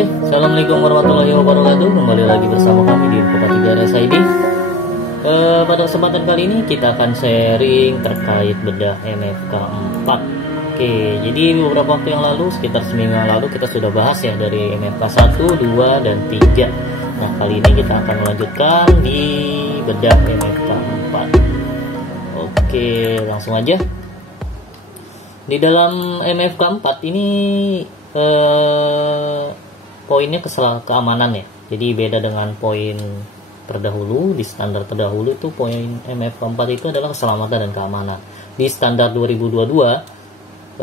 Oke, Assalamualaikum warahmatullahi wabarakatuh. Kembali lagi bersama kami di Info 3 RSID. Pada kesempatan kali ini kita akan sharing terkait bedah MFK 4. Oke, jadi beberapa waktu yang lalu, sekitar seminggu yang lalu kita sudah bahas ya dari MFK 1, 2, dan 3. Nah, kali ini kita akan melanjutkan di bedah MFK 4. Oke, langsung aja. Di dalam MFK 4 ini poinnya keamanan ya. Jadi beda dengan poin terdahulu. Di standar terdahulu itu poin MFK 4 itu adalah keselamatan dan keamanan. Di standar 2022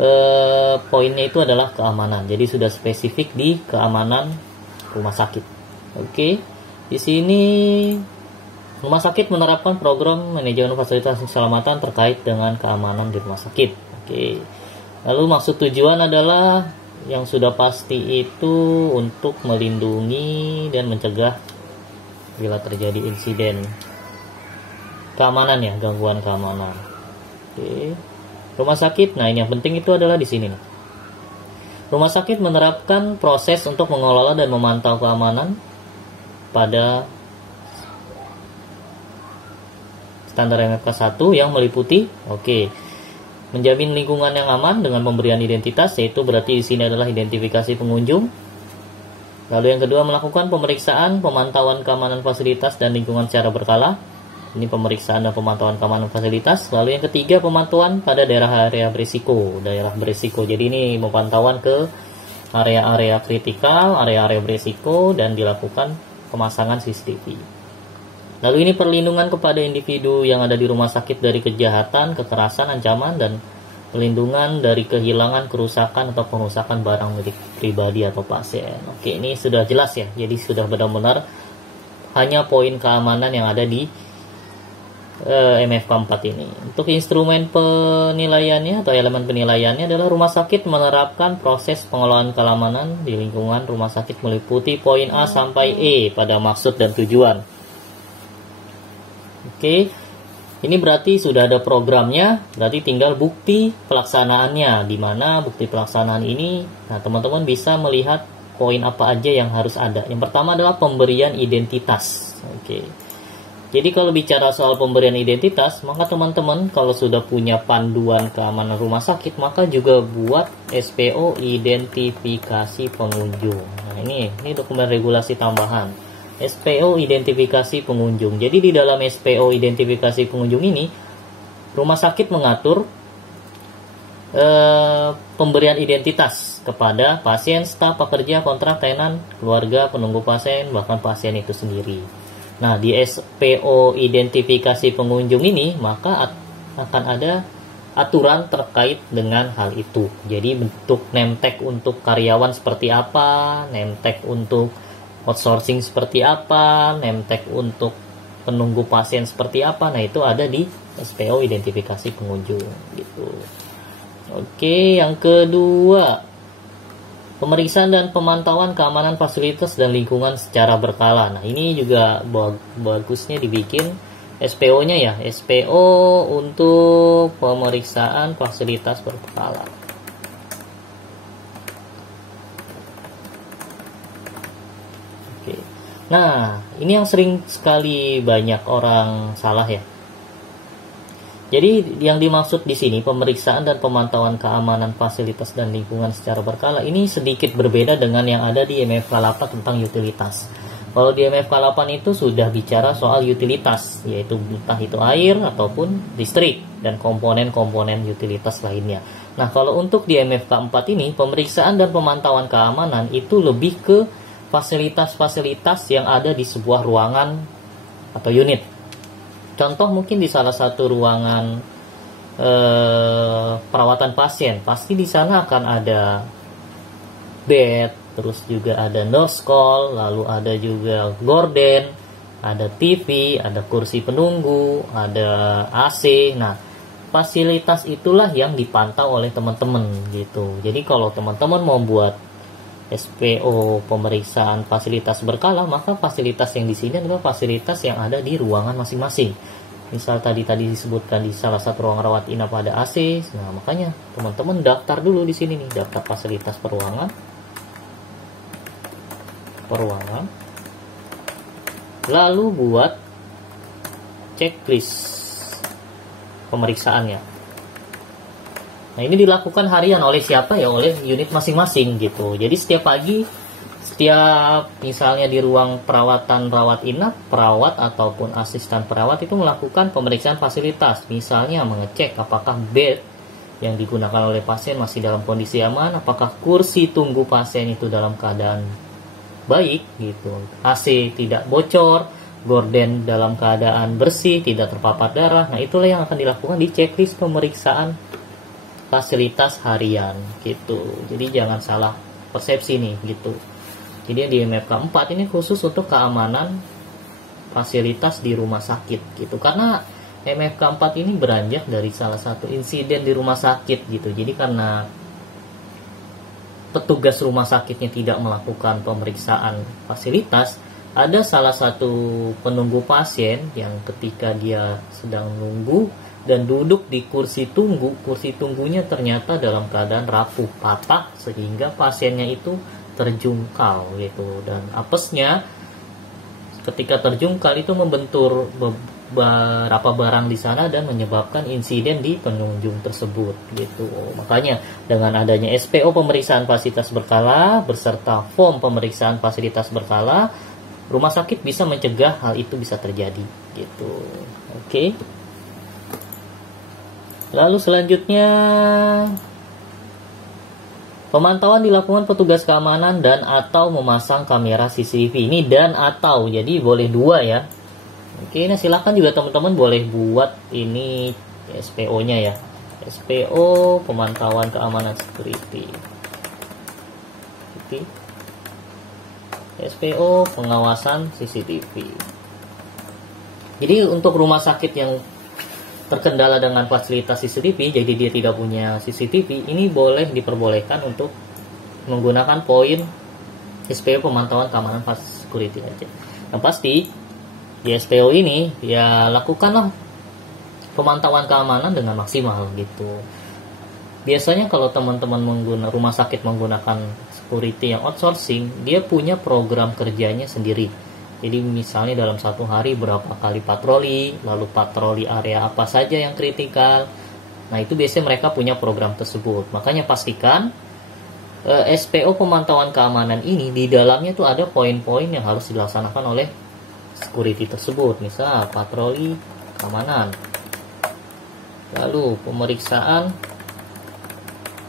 poinnya itu adalah keamanan. Jadi sudah spesifik di keamanan rumah sakit. Oke. Di sini rumah sakit menerapkan program manajemen fasilitas keselamatan terkait dengan keamanan di rumah sakit. Oke. Lalu maksud tujuan adalah yang sudah pasti itu untuk melindungi dan mencegah bila terjadi insiden keamanan ya, gangguan keamanan. Oke. Rumah sakit, nah ini yang penting itu adalah di sini nih. Rumah sakit menerapkan proses untuk mengelola dan memantau keamanan pada standar MFK 1 yang meliputi menjamin lingkungan yang aman dengan pemberian identitas, yaitu berarti di sini adalah identifikasi pengunjung. Lalu yang kedua, melakukan pemeriksaan, pemantauan keamanan fasilitas dan lingkungan secara berkala. Ini pemeriksaan dan pemantauan keamanan fasilitas. Lalu yang ketiga, pemantauan pada daerah-area berisiko. Daerah berisiko. Jadi ini pemantauan ke area-area kritikal, area-area berisiko, dan dilakukan pemasangan CCTV. Lalu ini perlindungan kepada individu yang ada di rumah sakit dari kejahatan, kekerasan, ancaman, dan pelindungan dari kehilangan, kerusakan, atau perusakan barang milik pribadi atau pasien. Oke, ini sudah jelas ya. Jadi sudah benar-benar hanya poin keamanan yang ada di MFK 4 ini. Untuk instrumen penilaiannya atau elemen penilaiannya adalah rumah sakit menerapkan proses pengelolaan keamanan di lingkungan rumah sakit meliputi poin A sampai E pada maksud dan tujuan. Oke, ini berarti sudah ada programnya, berarti tinggal bukti pelaksanaannya. Di mana bukti pelaksanaan ini, nah teman-teman bisa melihat poin apa aja yang harus ada. Yang pertama adalah pemberian identitas. Oke, jadi kalau bicara soal pemberian identitas, maka teman-teman kalau sudah punya panduan keamanan rumah sakit, maka juga buat SPO identifikasi pengunjung. Nah ini dokumen regulasi tambahan. SPO identifikasi pengunjung. Jadi di dalam SPO identifikasi pengunjung ini, rumah sakit mengatur pemberian identitas kepada pasien, staf, pekerja, kontrak, tenan, keluarga, penunggu pasien, bahkan pasien itu sendiri. Nah, di SPO identifikasi pengunjung ini, maka akan ada aturan terkait dengan hal itu. Jadi bentuk name tag untuk karyawan seperti apa, name tag untuk outsourcing seperti apa, name tag untuk penunggu pasien seperti apa. Nah, itu ada di SPO identifikasi pengunjung gitu. Oke, yang kedua, pemeriksaan dan pemantauan keamanan fasilitas dan lingkungan secara berkala. Nah, ini juga bagusnya dibikin SPO-nya ya, SPO untuk pemeriksaan fasilitas berkala. Nah, ini yang sering sekali banyak orang salah ya. Jadi yang dimaksud di sini pemeriksaan dan pemantauan keamanan fasilitas dan lingkungan secara berkala ini sedikit berbeda dengan yang ada di MFK 8 tentang utilitas. Kalau di MFK 8 itu sudah bicara soal utilitas, yaitu entah itu air ataupun listrik dan komponen-komponen utilitas lainnya. Nah, kalau untuk di MFK 4 ini pemeriksaan dan pemantauan keamanan itu lebih ke fasilitas-fasilitas yang ada di sebuah ruangan atau unit. Contoh mungkin di salah satu ruangan perawatan pasien, pasti di sana akan ada bed, terus juga ada nurse call, lalu ada juga gorden, ada TV, ada kursi penunggu, ada AC. Nah, fasilitas itulah yang dipantau oleh teman-teman gitu. Jadi kalau teman-teman mau buat SPO pemeriksaan fasilitas berkala, maka fasilitas yang di sini adalah fasilitas yang ada di ruangan masing-masing. Misal tadi disebutkan di salah satu ruang rawat inap ada AC, nah makanya teman-teman daftar dulu di sini nih, daftar fasilitas peruangan. per ruangan. Lalu buat checklist pemeriksaannya. Nah, ini dilakukan harian oleh siapa ya? Oleh unit masing-masing gitu. Jadi setiap pagi, setiap misalnya di ruang perawatan rawat inap, perawat ataupun asisten perawat itu melakukan pemeriksaan fasilitas. Misalnya mengecek apakah bed yang digunakan oleh pasien masih dalam kondisi aman, apakah kursi tunggu pasien itu dalam keadaan baik gitu, AC tidak bocor, gorden dalam keadaan bersih, tidak terpapar darah. Nah, itulah yang akan dilakukan di checklist pemeriksaan fasilitas harian gitu. Jadi jangan salah persepsi nih gitu. Jadi di MFK 4 ini khusus untuk keamanan fasilitas di rumah sakit gitu. Karena MFK 4 ini beranjak dari salah satu insiden di rumah sakit gitu. Jadi karena petugas rumah sakitnya tidak melakukan pemeriksaan fasilitas, ada salah satu penunggu pasien yang ketika dia sedang nunggu dan duduk di kursi tunggunya ternyata dalam keadaan rapuh, patah, sehingga pasiennya itu terjungkal gitu. Dan apesnya ketika terjungkal itu membentur beberapa barang di sana dan menyebabkan insiden di pengunjung tersebut gitu. Makanya dengan adanya SPO pemeriksaan fasilitas berkala beserta form pemeriksaan fasilitas berkala, rumah sakit bisa mencegah hal itu bisa terjadi gitu. Oke. Lalu selanjutnya, pemantauan dilakukan petugas keamanan dan atau memasang kamera CCTV. Ini dan atau, jadi boleh dua ya. Oke, nah silahkan juga teman-teman boleh buat ini SPO-nya ya. SPO pemantauan keamanan security. Oke. SPO pengawasan CCTV. Jadi untuk rumah sakit yang terkendala dengan fasilitas CCTV, jadi dia tidak punya CCTV, ini boleh diperbolehkan untuk menggunakan poin SPO pemantauan keamanan security aja. Yang pasti di SPO ini ya lakukanlah pemantauan keamanan dengan maksimal gitu. Biasanya kalau teman-teman rumah sakit menggunakan security yang outsourcing, dia punya program kerjanya sendiri. Jadi misalnya dalam satu hari berapa kali patroli, lalu patroli area apa saja yang kritikal. Nah, itu biasanya mereka punya program tersebut. Makanya pastikan SPO pemantauan keamanan ini di dalamnya tuh ada poin-poin yang harus dilaksanakan oleh security tersebut. Misal patroli keamanan, lalu pemeriksaan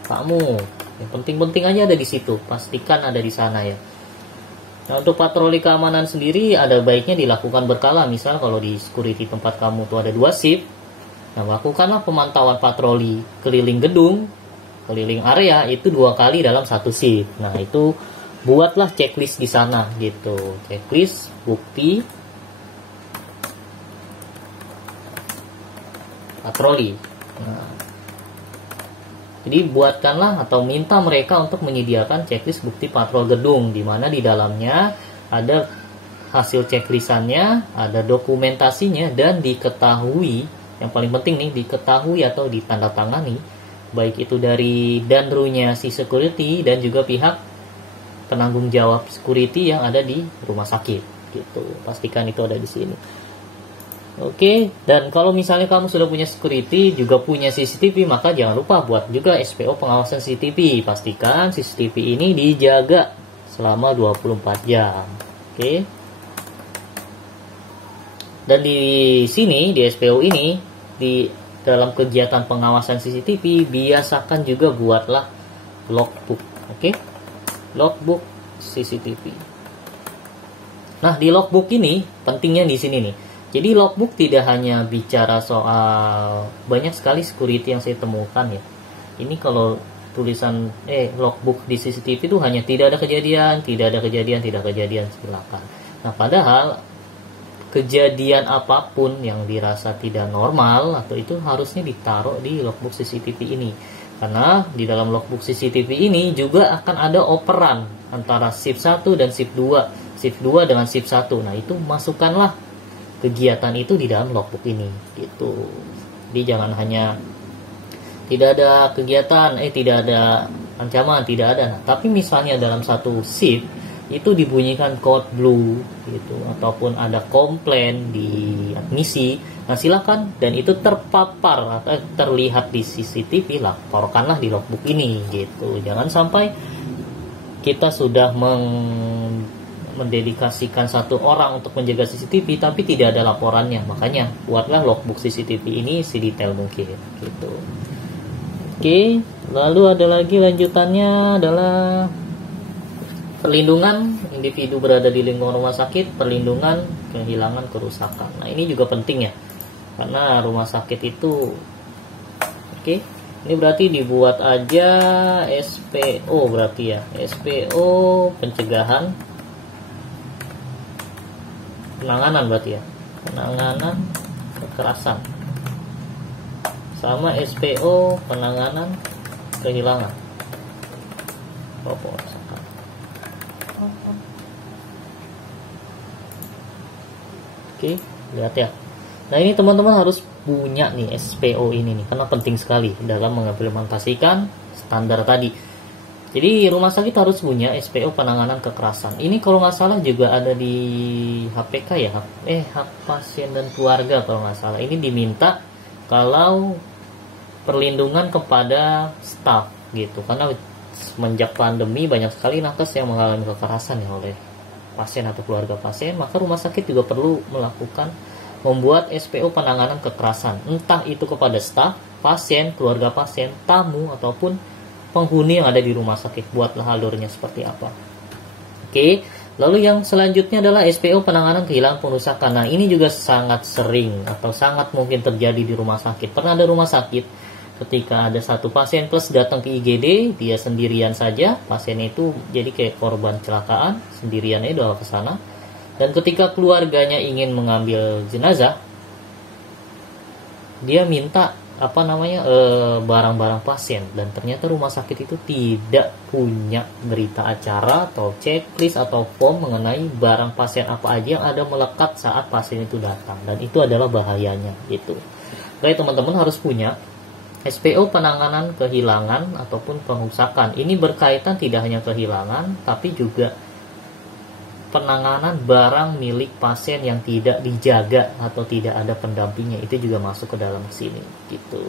tamu, yang penting-penting aja ada di situ, pastikan ada di sana ya. Nah, untuk patroli keamanan sendiri ada baiknya dilakukan berkala. Misal kalau di security tempat kamu tuh ada 2 shift, nah lakukanlah pemantauan patroli keliling gedung, keliling area itu 2 kali dalam 1 shift. Nah, itu buatlah checklist di sana gitu, checklist bukti patroli. Nah, jadi buatkanlah atau minta mereka untuk menyediakan checklist bukti patrol gedung, di mana di dalamnya ada hasil checklistannya, ada dokumentasinya, dan diketahui, yang paling penting nih, diketahui atau ditandatangani, baik itu dari danrunya si security dan juga pihak penanggung jawab security yang ada di rumah sakit gitu. Pastikan itu ada di sini. Oke, dan kalau misalnya kamu sudah punya security, juga punya CCTV, maka jangan lupa buat juga SPO pengawasan CCTV. Pastikan CCTV ini dijaga selama 24 jam. Oke. Dan di sini, di SPO ini, di dalam kegiatan pengawasan CCTV, biasakan juga buatlah logbook. Oke. Logbook CCTV. Nah, di logbook ini, pentingnya di sini nih. Jadi logbook tidak hanya bicara soal, banyak sekali security yang saya temukan ya. Ini kalau tulisan logbook di CCTV itu hanya tidak ada kejadian, silakan. Nah, padahal kejadian apapun yang dirasa tidak normal atau itu harusnya ditaruh di logbook CCTV ini. Karena di dalam logbook CCTV ini juga akan ada operan antara shift 1 dan shift 2, shift 2 dengan shift 1. Nah, itu masukkanlah kegiatan itu di dalam logbook ini gitu. Jadi jangan hanya tidak ada kegiatan, tidak ada ancaman, tidak ada. Nah, tapi misalnya dalam satu shift itu dibunyikan code blue gitu, ataupun ada komplain di admisi, nah silakan, dan itu terpapar atau terlihat di CCTV, laporkanlah di logbook ini gitu. Jangan sampai kita sudah mendedikasikan satu orang untuk menjaga CCTV tapi tidak ada laporannya. Makanya buatlah logbook CCTV ini sedetail mungkin gitu. Oke, lalu ada lagi lanjutannya adalah perlindungan individu berada di lingkungan rumah sakit, perlindungan kehilangan kerusakan. Nah, ini juga penting ya, karena rumah sakit itu, oke, ini berarti dibuat aja SPO, berarti ya, SPO pencegahan, penanganan berarti ya, penanganan kekerasan, sama SPO penanganan kehilangan. Oke, lihat ya. Nah, ini teman-teman harus punya nih SPO ini nih, karena penting sekali dalam mengimplementasikan standar tadi. Jadi rumah sakit harus punya SPO penanganan kekerasan. Ini kalau nggak salah juga ada di HPK ya, hak pasien dan keluarga kalau nggak salah. Ini diminta kalau perlindungan kepada staf gitu, karena semenjak pandemi banyak sekali nakes yang mengalami kekerasan ya oleh pasien atau keluarga pasien, maka rumah sakit juga perlu membuat SPO penanganan kekerasan, entah itu kepada staf, pasien, keluarga pasien, tamu, ataupun penghuni yang ada di rumah sakit. Buatlah alurnya seperti apa. Oke, lalu yang selanjutnya adalah SPO penanganan kehilangan pengusakan. Nah, ini juga sangat sering atau sangat mungkin terjadi di rumah sakit. Pernah ada rumah sakit ketika ada satu pasien plus datang ke IGD, dia sendirian saja, pasiennya itu jadi kayak korban kecelakaan, sendiriannya doa ke sana. Dan ketika keluarganya ingin mengambil jenazah, dia minta barang-barang pasien, dan ternyata rumah sakit itu tidak punya berita acara atau checklist atau form mengenai barang pasien apa aja yang ada melekat saat pasien itu datang, dan itu adalah bahayanya gitu. Jadi teman-teman harus punya SPO penanganan kehilangan ataupun pengusakan. Ini berkaitan tidak hanya kehilangan, tapi juga penanganan barang milik pasien yang tidak dijaga atau tidak ada pendampingnya, itu juga masuk ke dalam sini gitu.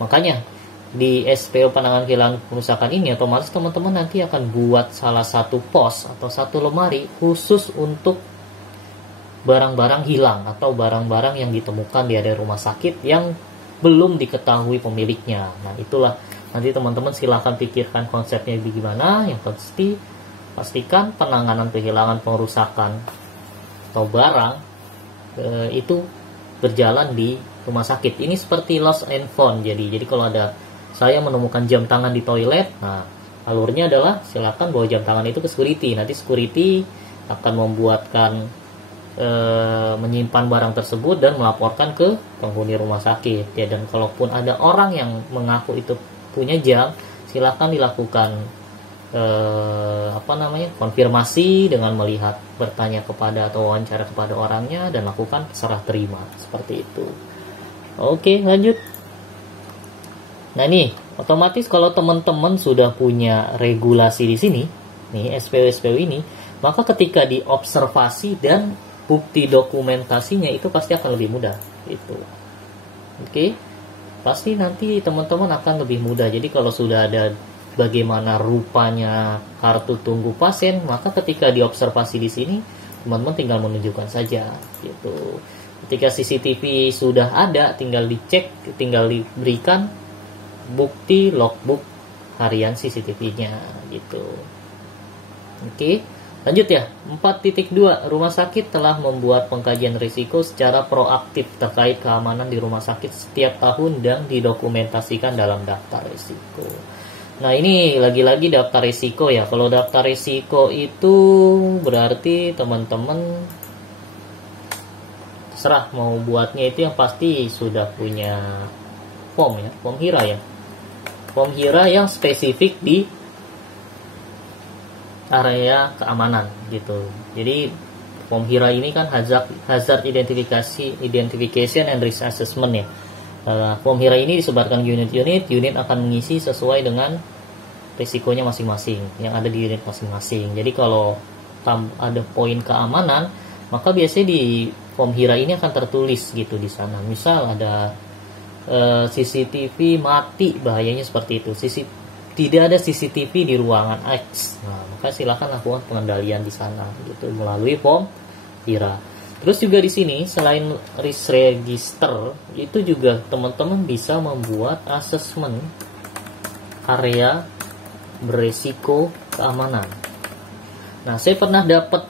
Makanya di SPO penanganan kehilangan pengusakan ini otomatis teman-teman nanti akan buat salah satu pos atau satu lemari khusus untuk barang-barang hilang atau barang-barang yang ditemukan di area rumah sakit yang belum diketahui pemiliknya. Nah, itulah nanti teman-teman silahkan pikirkan konsepnya bagaimana. Yang pasti pastikan penanganan kehilangan pengerusakan atau barang itu berjalan di rumah sakit. Ini seperti lost and found. Jadi kalau ada saya menemukan jam tangan di toilet, nah alurnya adalah silakan bawa jam tangan itu ke security. Nanti security akan membuatkan menyimpan barang tersebut dan melaporkan ke penghuni rumah sakit ya. Dan kalaupun ada orang yang mengaku itu punya jam, silakan dilakukan konfirmasi dengan melihat, bertanya kepada atau wawancara kepada orangnya dan lakukan serah terima seperti itu. Oke, lanjut. Nah, nih otomatis kalau teman-teman sudah punya regulasi di sini nih, SPO ini, maka ketika diobservasi dan bukti dokumentasinya itu pasti akan lebih mudah gitu. Oke, pasti nanti teman-teman akan lebih mudah. Jadi kalau sudah ada bagaimana rupanya kartu tunggu pasien, maka ketika diobservasi di sini teman-teman tinggal menunjukkan saja gitu. Ketika CCTV sudah ada, tinggal dicek, tinggal diberikan bukti logbook harian CCTV-nya gitu. Oke. Lanjut ya, 4.2, rumah sakit telah membuat pengkajian risiko secara proaktif terkait keamanan di rumah sakit setiap tahun dan didokumentasikan dalam daftar risiko. Nah, ini lagi-lagi daftar risiko ya. Kalau daftar risiko itu berarti teman-teman terserah mau buatnya itu yang pasti sudah punya form ya, form HIRA ya. Form HIRA yang spesifik di area keamanan gitu. Jadi form HIRA ini kan hazard identification and risk assessment ya. Form HIRA ini disebarkan unit akan mengisi sesuai dengan risikonya masing-masing yang ada di unit masing-masing. Jadi kalau ada poin keamanan, maka biasanya di form HIRA ini akan tertulis gitu di sana. Misal ada CCTV mati, bahayanya seperti itu. Tidak ada CCTV di ruangan X. Nah, maka silakan lakukan pengendalian di sana gitu melalui form HIRA. Terus juga di sini selain risk register, itu juga teman-teman bisa membuat asesmen area beresiko keamanan. Nah, saya pernah dapat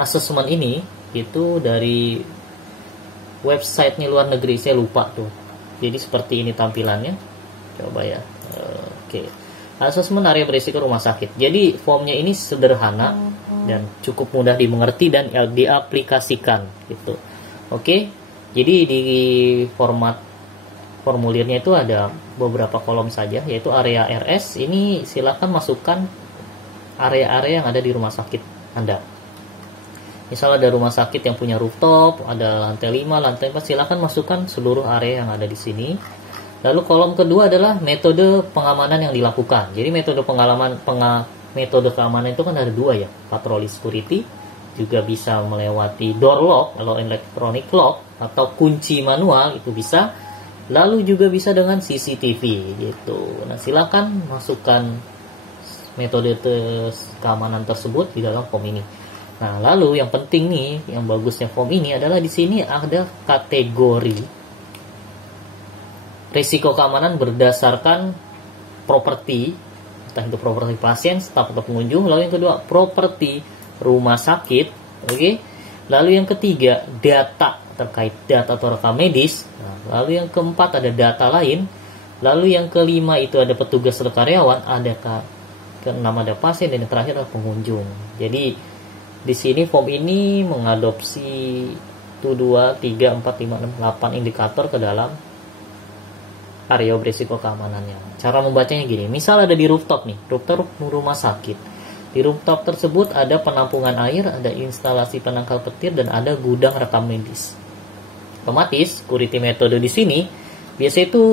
asesmen ini itu dari websitenya luar negeri, saya lupa tuh. Jadi seperti ini tampilannya. Coba ya. Oke. Asesmen area beresiko rumah sakit. Jadi formnya ini sederhana dan cukup mudah dimengerti dan diaplikasikan gitu. Oke. Jadi di format formulirnya itu ada beberapa kolom saja, yaitu area RS. Ini silakan masukkan area-area yang ada di rumah sakit Anda. Misal ada rumah sakit yang punya rooftop, ada lantai 5, lantai 4, silakan masukkan seluruh area yang ada di sini. Lalu kolom kedua adalah metode pengamanan yang dilakukan. Jadi metode metode keamanan itu kan ada dua ya, patroli security, juga bisa melewati door lock atau electronic lock atau kunci manual itu bisa. Lalu juga bisa dengan CCTV gitu. Nah, silakan masukkan metode keamanan tersebut di dalam form ini. Nah, lalu yang penting nih, yang bagusnya form ini adalah di sini ada kategori risiko keamanan berdasarkan properti, entah itu properti pasien, staf atau pengunjung. Lalu yang kedua, properti rumah sakit, oke. Lalu yang ketiga, data terkait data atau rekam medis. Nah, lalu yang keempat ada data lain. Lalu yang kelima itu ada petugas atau karyawan, keenam ada pasien, dan yang terakhir adalah pengunjung. Jadi di sini form ini mengadopsi 1, 2, 3, 4, 5, 6, 8 indikator ke dalam area berisiko keamanannya. Cara membacanya gini, misal ada di rooftop nih, rooftop rumah sakit. Di rooftop tersebut ada penampungan air, ada instalasi penangkal petir, dan ada gudang rekam medis. Otomatis, security metode di sini biasanya itu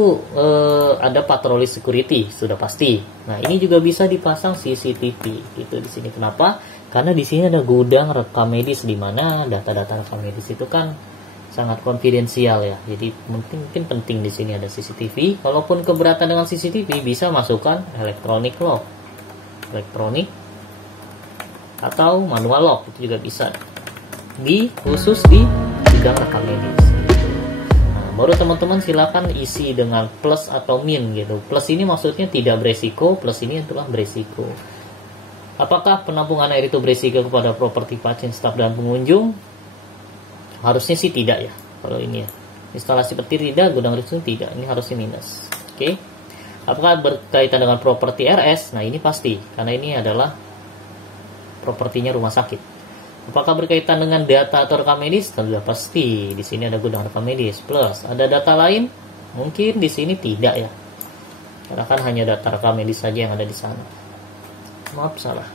ada patroli security, sudah pasti. Nah, ini juga bisa dipasang CCTV gitu di sini. Kenapa? Karena di sini ada gudang rekam medis, di mana data-data rekam medis itu kan sangat konfidensial ya. Jadi mungkin penting di sini ada CCTV. Kalaupun keberatan dengan CCTV, bisa masukkan electronic lock, elektronik atau manual lock, itu juga bisa. Khusus di gudang rekam medis. Nah, baru teman-teman silakan isi dengan plus atau min gitu. Plus ini maksudnya tidak beresiko, plus ini adalah beresiko. Apakah penampungan air itu beresiko kepada properti pasien, staf, dan pengunjung? Harusnya sih tidak ya. Kalau ini ya, instalasi petir tidak, gudang risiko tidak. Ini harusnya minus. Oke. Apakah berkaitan dengan properti RS? Nah, ini pasti, karena ini adalah propertinya rumah sakit. Apakah berkaitan dengan data atau rekam medis? Sudah pasti. Di sini ada gudang rekam medis. Plus, ada data lain? Mungkin di sini tidak ya. Karena kan hanya data rekam medis saja yang ada di sana. Maaf, salah.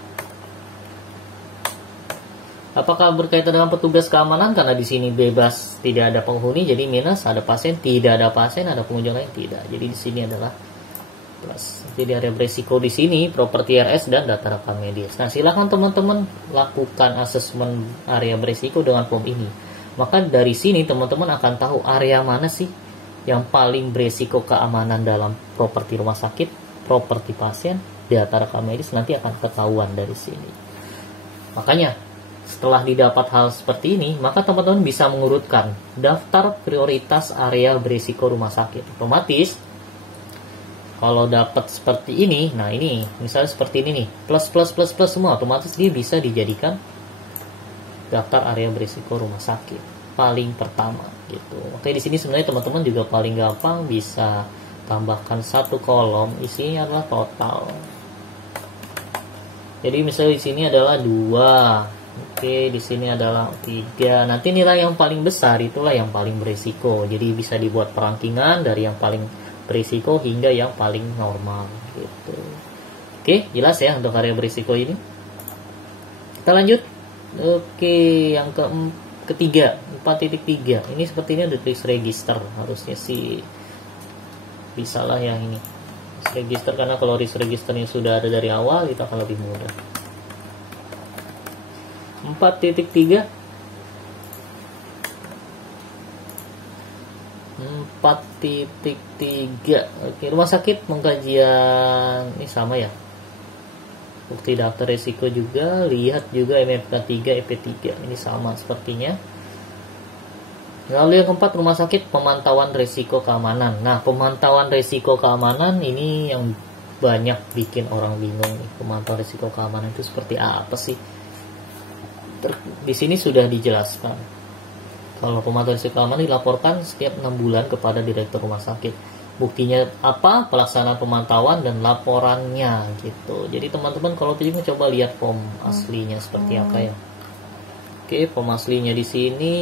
Apakah berkaitan dengan petugas keamanan? Karena di sini bebas, tidak ada penghuni, jadi minus. Ada pasien, tidak ada pasien. Ada pengunjung lain, tidak. Jadi di sini adalah plus. Jadi area beresiko di sini properti RS dan data rekam medis. Nah, silakan teman-teman lakukan asesmen area beresiko dengan form ini. Maka dari sini teman-teman akan tahu area mana sih yang paling beresiko keamanan dalam properti rumah sakit, properti pasien, data rekam medis, nanti akan ketahuan dari sini. Makanya setelah didapat hal seperti ini, maka teman-teman bisa mengurutkan daftar prioritas area berisiko rumah sakit. Otomatis, kalau dapat seperti ini, nah ini, misalnya seperti ini nih, plus semua, otomatis dia bisa dijadikan daftar area berisiko rumah sakit paling pertama gitu. Oke, di sini sebenarnya teman-teman juga paling gampang bisa tambahkan satu kolom, isinya adalah total. Jadi misalnya di sini adalah 2. Oke, di sini adalah 3. Nanti nilai yang paling besar itulah yang paling berisiko. Jadi bisa dibuat perankingan dari yang paling berisiko hingga yang paling normal gitu. Oke, jelas ya untuk area berisiko ini. Kita lanjut. Oke, yang ketiga, 4.3. Ini sepertinya ada risk register. Harusnya sih bisa lah yang ini. register, karena kalau risk registernya sudah ada dari awal itu akan lebih mudah. 4.3 Oke, rumah sakit pengkajian ini sama ya, bukti daftar resiko juga, lihat juga MFK 3 EP3 ini sama sepertinya. Lalu yang keempat, rumah sakit pemantauan resiko keamanan. Nah, pemantauan resiko keamanan ini yang banyak bikin orang bingung nih. Pemantauan resiko keamanan itu seperti apa sih? Di sini sudah dijelaskan. Kalau pemantauan risiko keamanan dilaporkan setiap 6 bulan kepada direktur rumah sakit. Buktinya apa? Pelaksanaan pemantauan dan laporannya gitu. Jadi teman-teman kalau tadi coba lihat form aslinya seperti apa ya. Oke, form aslinya di sini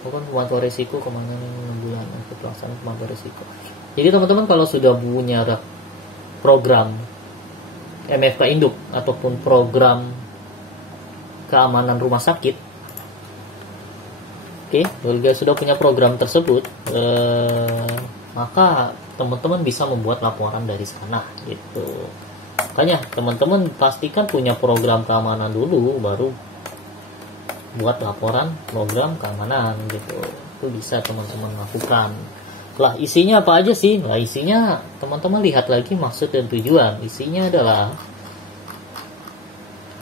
bukan pemantauan risiko keamanan 6 bulan untuk pelaksanaan pemantauan risiko. Jadi teman-teman kalau sudah punya program MFK induk ataupun program keamanan rumah sakit, oke, kalau sudah punya program tersebut, maka teman-teman bisa membuat laporan dari sana gitu. Makanya teman-teman pastikan punya program keamanan dulu, baru buat laporan program keamanan gitu. Itu bisa teman-teman lakukan. Lah isinya apa aja sih? Lah isinya teman-teman lihat lagi maksud dan tujuan. Isinya adalah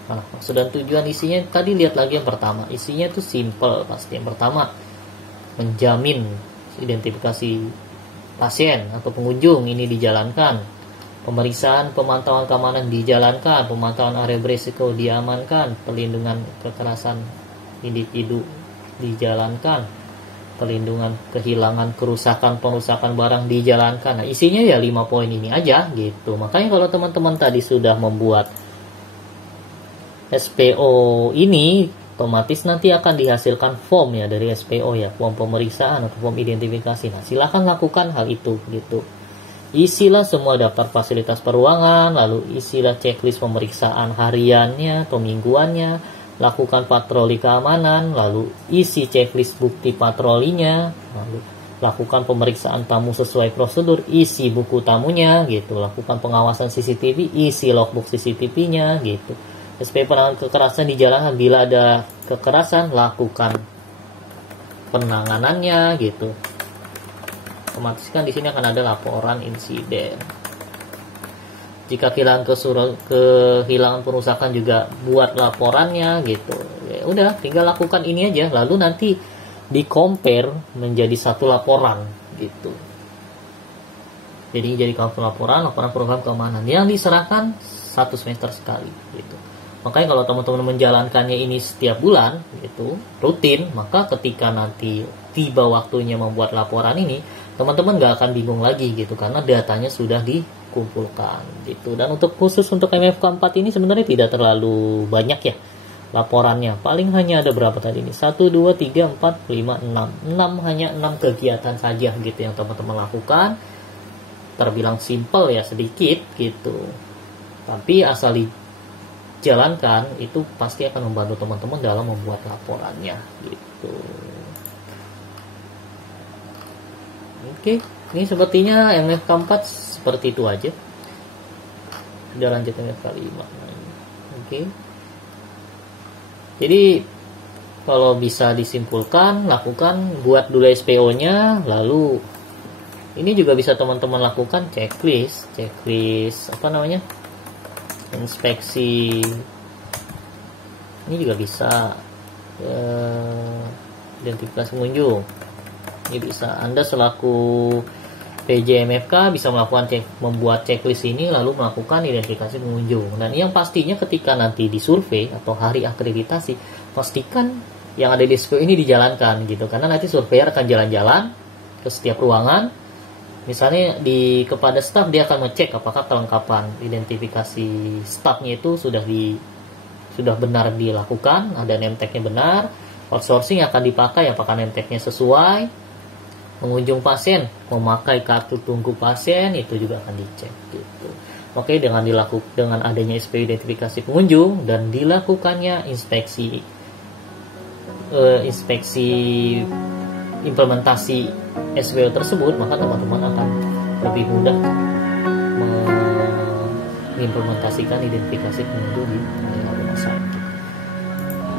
maksud dan tujuan isinya tadi lihat lagi yang pertama. Isinya itu simple pasti. Yang pertama, menjamin identifikasi pasien atau pengunjung ini dijalankan. Pemeriksaan pemantauan keamanan dijalankan, pemantauan area berisiko diamankan, perlindungan kekerasan individu dijalankan, perlindungan kehilangan, kerusakan, perusakan barang dijalankan. Nah, isinya ya 5 poin ini aja gitu. Makanya kalau teman-teman tadi sudah membuat SPO ini, otomatis nanti akan dihasilkan form ya dari SPO ya, form pemeriksaan atau form identifikasi. Nah, silahkan lakukan hal itu gitu. Isilah semua daftar fasilitas peruangan, lalu isilah checklist pemeriksaan hariannya atau mingguannya, lakukan patroli keamanan, lalu isi checklist bukti patrolinya, lalu lakukan pemeriksaan tamu sesuai prosedur, isi buku tamunya gitu, lakukan pengawasan CCTV, isi logbook CCTV-nya gitu. SPO penanganan kekerasan dijalankan, bila ada kekerasan lakukan penanganannya gitu. Otomatis kan di sini akan ada laporan insiden. Jika kehilangan perusakan juga buat laporannya gitu. Ya udah, tinggal lakukan ini aja, lalu nanti di-compare menjadi satu laporan gitu. Jadi satu laporan program keamanan yang diserahkan 1 semester sekali gitu. Makanya kalau teman-teman menjalankannya ini setiap bulan gitu, rutin, maka ketika nanti tiba waktunya membuat laporan ini, teman-teman nggak akan bingung lagi gitu, karena datanya sudah dikumpulkan gitu. Dan untuk khusus untuk MFK 4 ini sebenarnya tidak terlalu banyak ya laporannya. Paling hanya ada berapa tadi ini? 1, 2, 3, 4, 5, 6. 6 hanya 6 kegiatan saja gitu yang teman-teman lakukan. Terbilang simple ya, sedikit gitu. Tapi asal jalankan itu pasti akan membantu teman-teman dalam membuat laporannya gitu. Oke, ini sepertinya MFK 4 seperti itu aja. Udah lanjut MFK 5. Oke. Jadi kalau bisa disimpulkan, lakukan, buat dulu SPO-nya, lalu ini juga bisa teman-teman lakukan checklist apa namanya? Inspeksi ini juga bisa, identifikasi pengunjung ini bisa. Anda selaku PJMFK bisa membuat checklist ini lalu melakukan identifikasi pengunjung. Dan yang pastinya ketika nanti disurvei atau hari akreditasi, pastikan yang ada di SPO ini dijalankan gitu, karena nanti surveyor akan jalan-jalan ke setiap ruangan. Misalnya kepada staf, dia akan ngecek apakah kelengkapan identifikasi stafnya itu sudah benar dilakukan, ada name tag-nya benar, outsourcing akan dipakai apakah name tag-nya sesuai, pengunjung pasien memakai kartu tunggu pasien itu juga akan dicek gitu. Oke, dengan adanya SPO identifikasi pengunjung dan dilakukannya inspeksi implementasi SPO tersebut, maka teman-teman akan lebih lebih mudah mengimplementasikan identifikasi pengunjung di rumah sakit.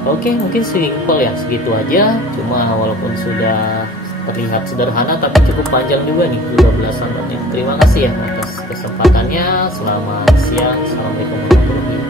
Oke, mungkin simpel ya, segitu aja. Cuma walaupun sudah terlihat sederhana tapi cukup panjang juga nih, 12 menit. Terima kasih ya atas kesempatannya. Selamat siang. Assalamualaikum warahmatullahi wabarakatuh.